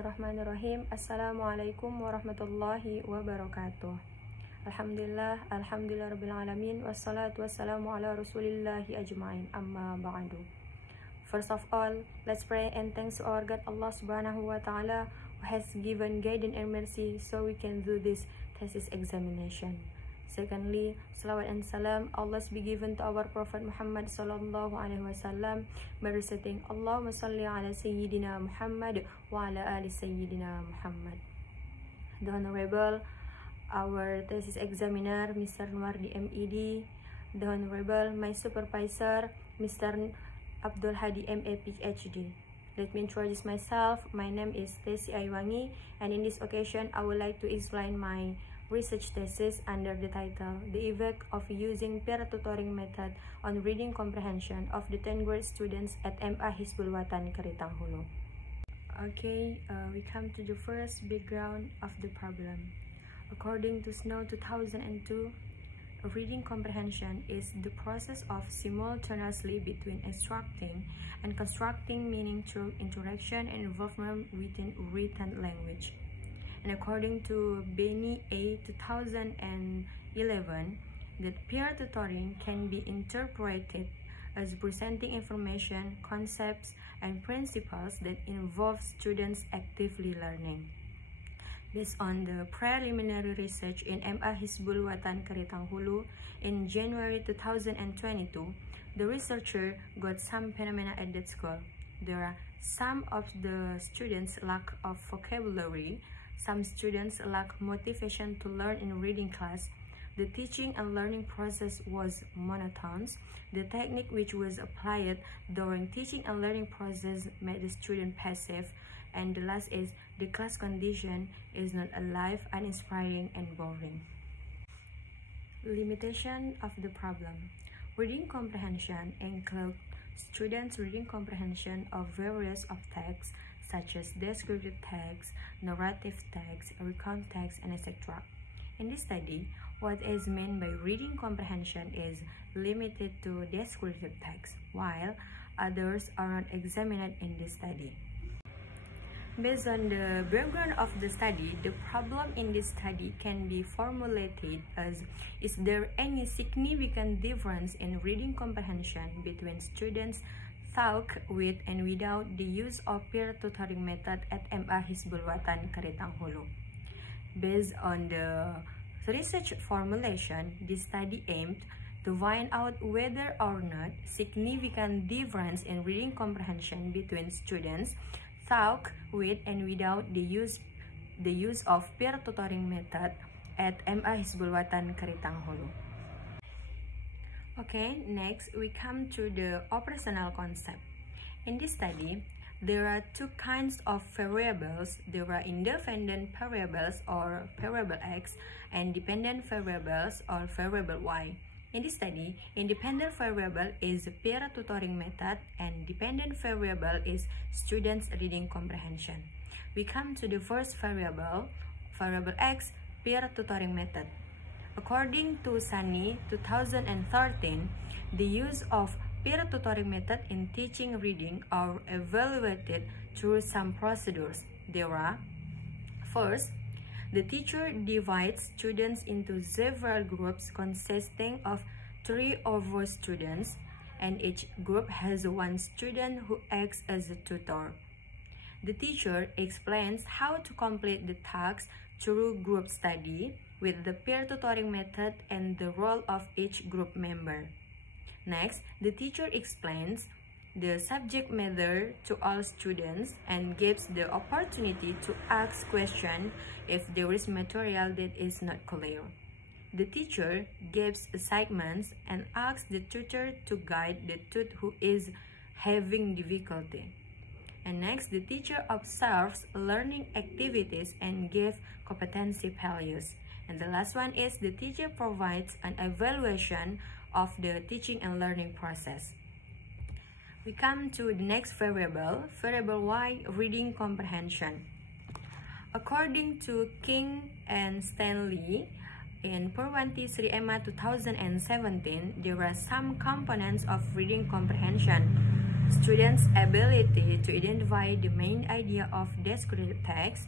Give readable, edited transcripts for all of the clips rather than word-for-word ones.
Bismillahirrahmanirrahim. Assalamualaikum warahmatullahi wabarakatuh. Alhamdulillah rabbil alamin. Wassalatu wassalamu ala rasulillahi ajma'in. Amma ba'du. First of all, let's pray and thanks to our God Allah subhanahu wa ta'ala who has given guidance and mercy so we can do this thesis examination. Secondly, salawat and salam Allah be given to our Prophet Muhammad sallallahu alaihi wasallam by reciting Allahumma salli ala Sayyidina Muhammad wa ala ali Sayyidina Muhammad. The Honorable, our thesis examiner, Mr. Nuardi MED, the Honorable, my supervisor, Mr. Abdul Hadi MA PhD. Let me introduce myself. My name is Tesi Aiwangi, and in this occasion, I would like to explain my research thesis under the title The Effect of Using Peer Tutoring Method on Reading Comprehension of the 10th grade students at MA Hizbul Watan Keritang Hulu. Okay, we come to the first background of the problem. According to Snow 2002, reading comprehension is the process of simultaneously between extracting and constructing meaning through interaction and involvement within written language. And according to Benny A. 2011, that peer tutoring can be interpreted as presenting information, concepts, and principles that involve students actively learning. Based on the preliminary research in MA Hizbul Watan Keritang Hulu in January 2022, the researcher got some phenomena at that school. There are some of the students lack of vocabulary. Some students lack motivation to learn in reading class. The teaching and learning process was monotone. The technique which was applied during teaching and learning process made the student passive. And the last is the class condition is not alive, uninspiring, and boring. Limitation of the problem. Reading comprehension includes students' reading comprehension of various of texts such as descriptive text, narrative text, recount text, and etc. In this study, what is meant by reading comprehension is limited to descriptive text, while others are not examined in this study. Based on the background of the study, the problem in this study can be formulated as: is there any significant difference in reading comprehension between students taught with and without the use of peer tutoring method at MA Hizbul Watan Keritang Hulu? Based on the research formulation, this study aimed to find out whether or not significant difference in reading comprehension between students taught with and without the use of peer tutoring method at MA Hizbul Watan Keritang Hulu. Okay, next we come to the operational concept. In this study, there are two kinds of variables. There are independent variables or variable X and dependent variables or variable Y. In this study, independent variable is peer tutoring method and dependent variable is students' reading comprehension. We come to the first variable X, peer tutoring method. According to Sani 2013, the use of peer tutoring method in teaching reading are evaluated through some procedures. There are: first, the teacher divides students into several groups consisting of 3 or 4 students, and each group has one student who acts as a tutor. The teacher explains how to complete the tasks through group study with the peer tutoring method and the role of each group member. Next, the teacher explains the subject matter to all students and gives the opportunity to ask questions if there is material that is not clear. The teacher gives assignments and asks the tutor to guide the tutor who is having difficulty. And next, the teacher observes learning activities and gives competency values. And the last one is the teacher provides an evaluation of the teaching and learning process. We come to the next variable Y, reading comprehension. According to King and Stanley, in Purwanti Sri Emma 2017, there are some components of reading comprehension. students' ability to identify the main idea of descriptive text,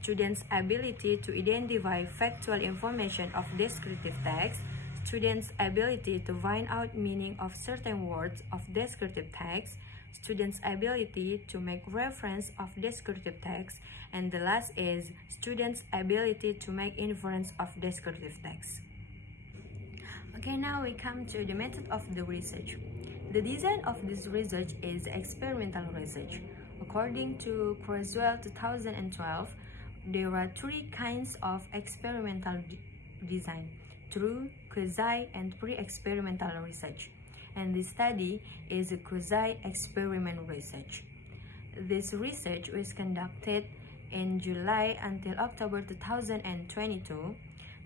students' ability to identify factual information of descriptive text, students' ability to find out meaning of certain words of descriptive text, students' ability to make reference of descriptive text, and the last is students' ability to make inference of descriptive text. Okay, now we come to the method of the research. The design of this research is experimental research. According to Creswell 2012, there are three kinds of experimental design: true, quasi, and pre-experimental research. And this study is a quasi-experiment research. This research was conducted in July until October 2022.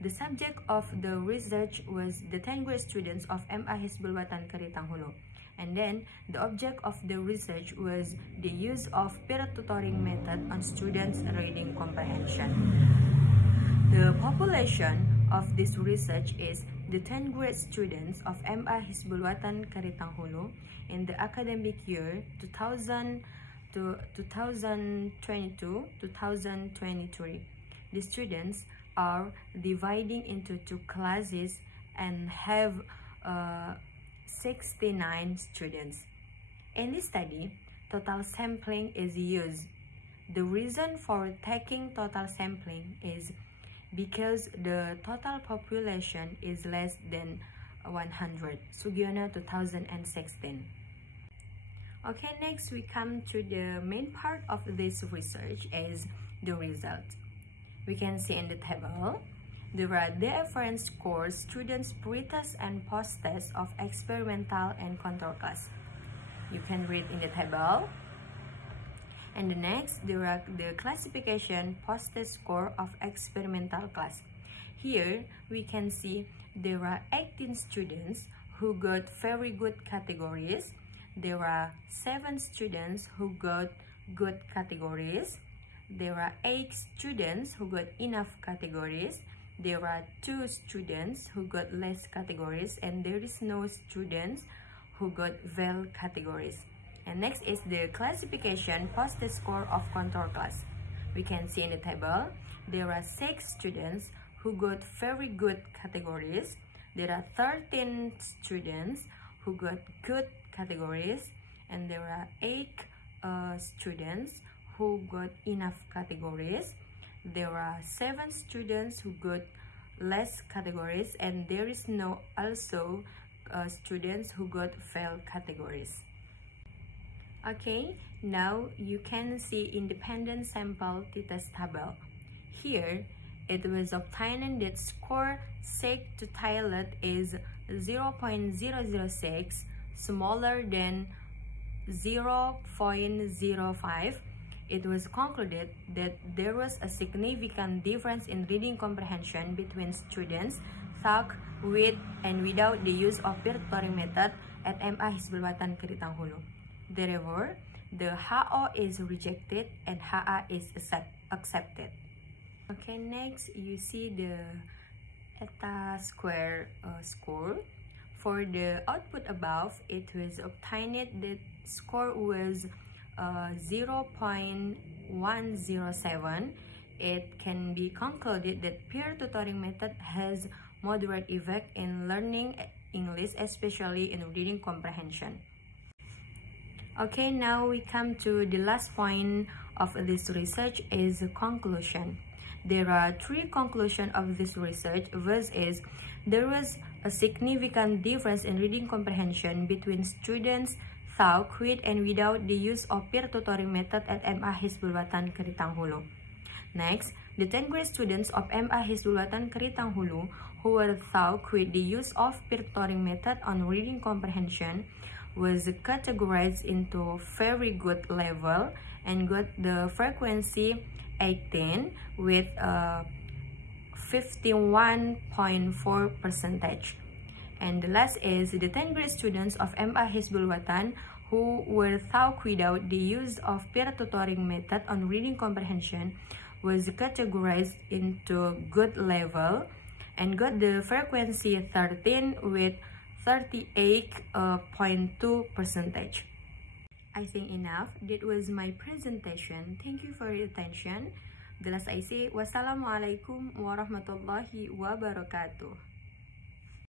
The subject of the research was the 10th grade students of MA Hizbul Watan Keritang Hulu. And then the object of the research was the use of peer tutoring method on students' reading comprehension. The population of this research is the 10th grade students of MA Hizbul Watan Keritang Hulu in the academic year 2022-2023. The students are dividing into two classes and have 69 students. In this study, total sampling is used. The reason for taking total sampling is because the total population is less than 100. Sugiono 2016. Okay, next we come to the main part of this research is the result. We can see in the table, there are different scores, students pre-test and post-test of experimental and control class. You can read in the table. And the next, there are the classification post-test score of experimental class. Here, we can see there are 18 students who got very good categories. There are 7 students who got good categories. There are 8 students who got enough categories. There are 2 students who got less categories, and there is no students who got well categories. And next is the classification post-test score of control class. We can see in the table, there are 6 students who got very good categories. There are 13 students who got good categories, and there are 8 students who got enough categories. There are 7 students who got less categories, and there is no also students who got fail categories. Okay, now you can see independent sample t-test table. Here, it was obtained that score set to Thailand is 0.006, smaller than 0.05. It was concluded that there was a significant difference in reading comprehension between students THAK with and without the use of peer tutoring method at MA Hizbul Watan Keritang Hulu. Therefore, the HO is rejected and HA is accepted. Okay, next you see the eta square score. For the output above, it was obtained that score was 0.107. It can be concluded that peer tutoring method has moderate effect in learning English, especially in reading comprehension. Okay, now we come to the last point of this research is conclusion. There are 3 conclusions of this research. First is there was a significant difference in reading comprehension between students THAK with and without the use of peer tutoring method at MA Hizbul Watan Keritang Hulu. Next, the 10th grade students of MA Hizbul Watan Keritang Hulu who were THAK with the use of peer tutoring method on reading comprehension was categorized into very good level and got the frequency 18 with 51.4%. And the last is the 10th grade students of MA Hizbul Watan who were THAK without the use of peer tutoring method on reading comprehension was categorized into good level and got the frequency 13 with 38.2%. I think enough. That was my presentation. Thank you for your attention. The last I say, wassalamualaikum warahmatullahi wabarakatuh.